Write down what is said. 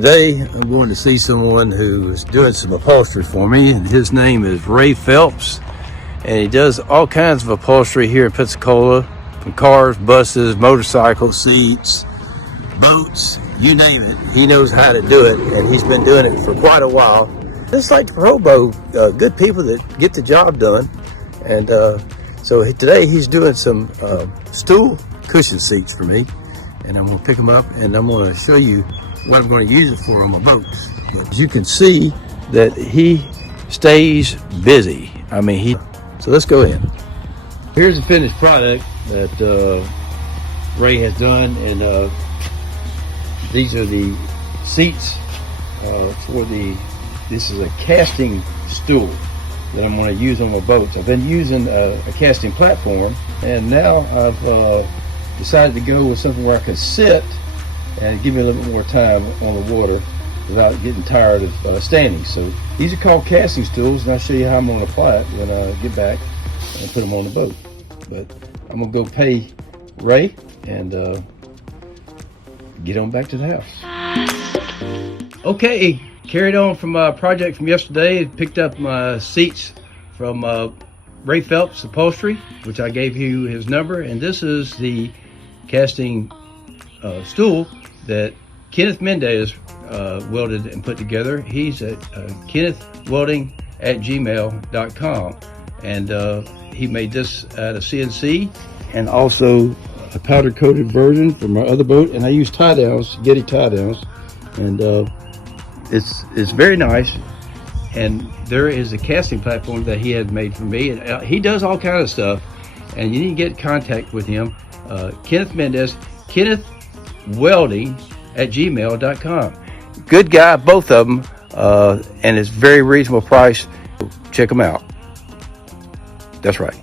Today, I'm going to see someone who is doing some upholstery for me, and his name is Phelps, and he does all kinds of upholstery here in Pensacola, from cars, buses, motorcycles, seats, boats, you name it. He knows how to do it, and he's been doing it for quite a while. Just like to promo good people that get the job done, and so today he's doing some stool cushion seats for me, and I'm going to pick them up and I'm going to show you what I'm going to use it for on my boats. As you can see that he stays busy. I mean, so let's go in. Here's the finished product that Ray has done, and these are the seats for this is a casting stool that I'm going to use on my boats. I've been using a casting platform, and now I've decided to go with something where I can sit and give me a little bit more time on the water without getting tired of standing. So these are called casting stools, and I'll show you how I'm going to apply it when I get back and put them on the boat. But I'm going to go pay Ray and get on back to the house. Okay, carried on from my project from yesterday. Picked up my seats from Ray Phelps Upholstery, which I gave you his number, and this is the casting stool that Kenneth Mendez welded and put together. He's at kennethwelding@gmail.com, and he made this out of CNC and also a powder coated version for my other boat, and I use tie downs, Getty tie downs, and it's very nice. And there is a casting platform that he had made for me, and he does all kind of stuff, and you need to get in contact with him. Kenneth Mendez, kennethwelding@gmail.com. Good guy, both of them, and it's very reasonable price. Check them out. That's right.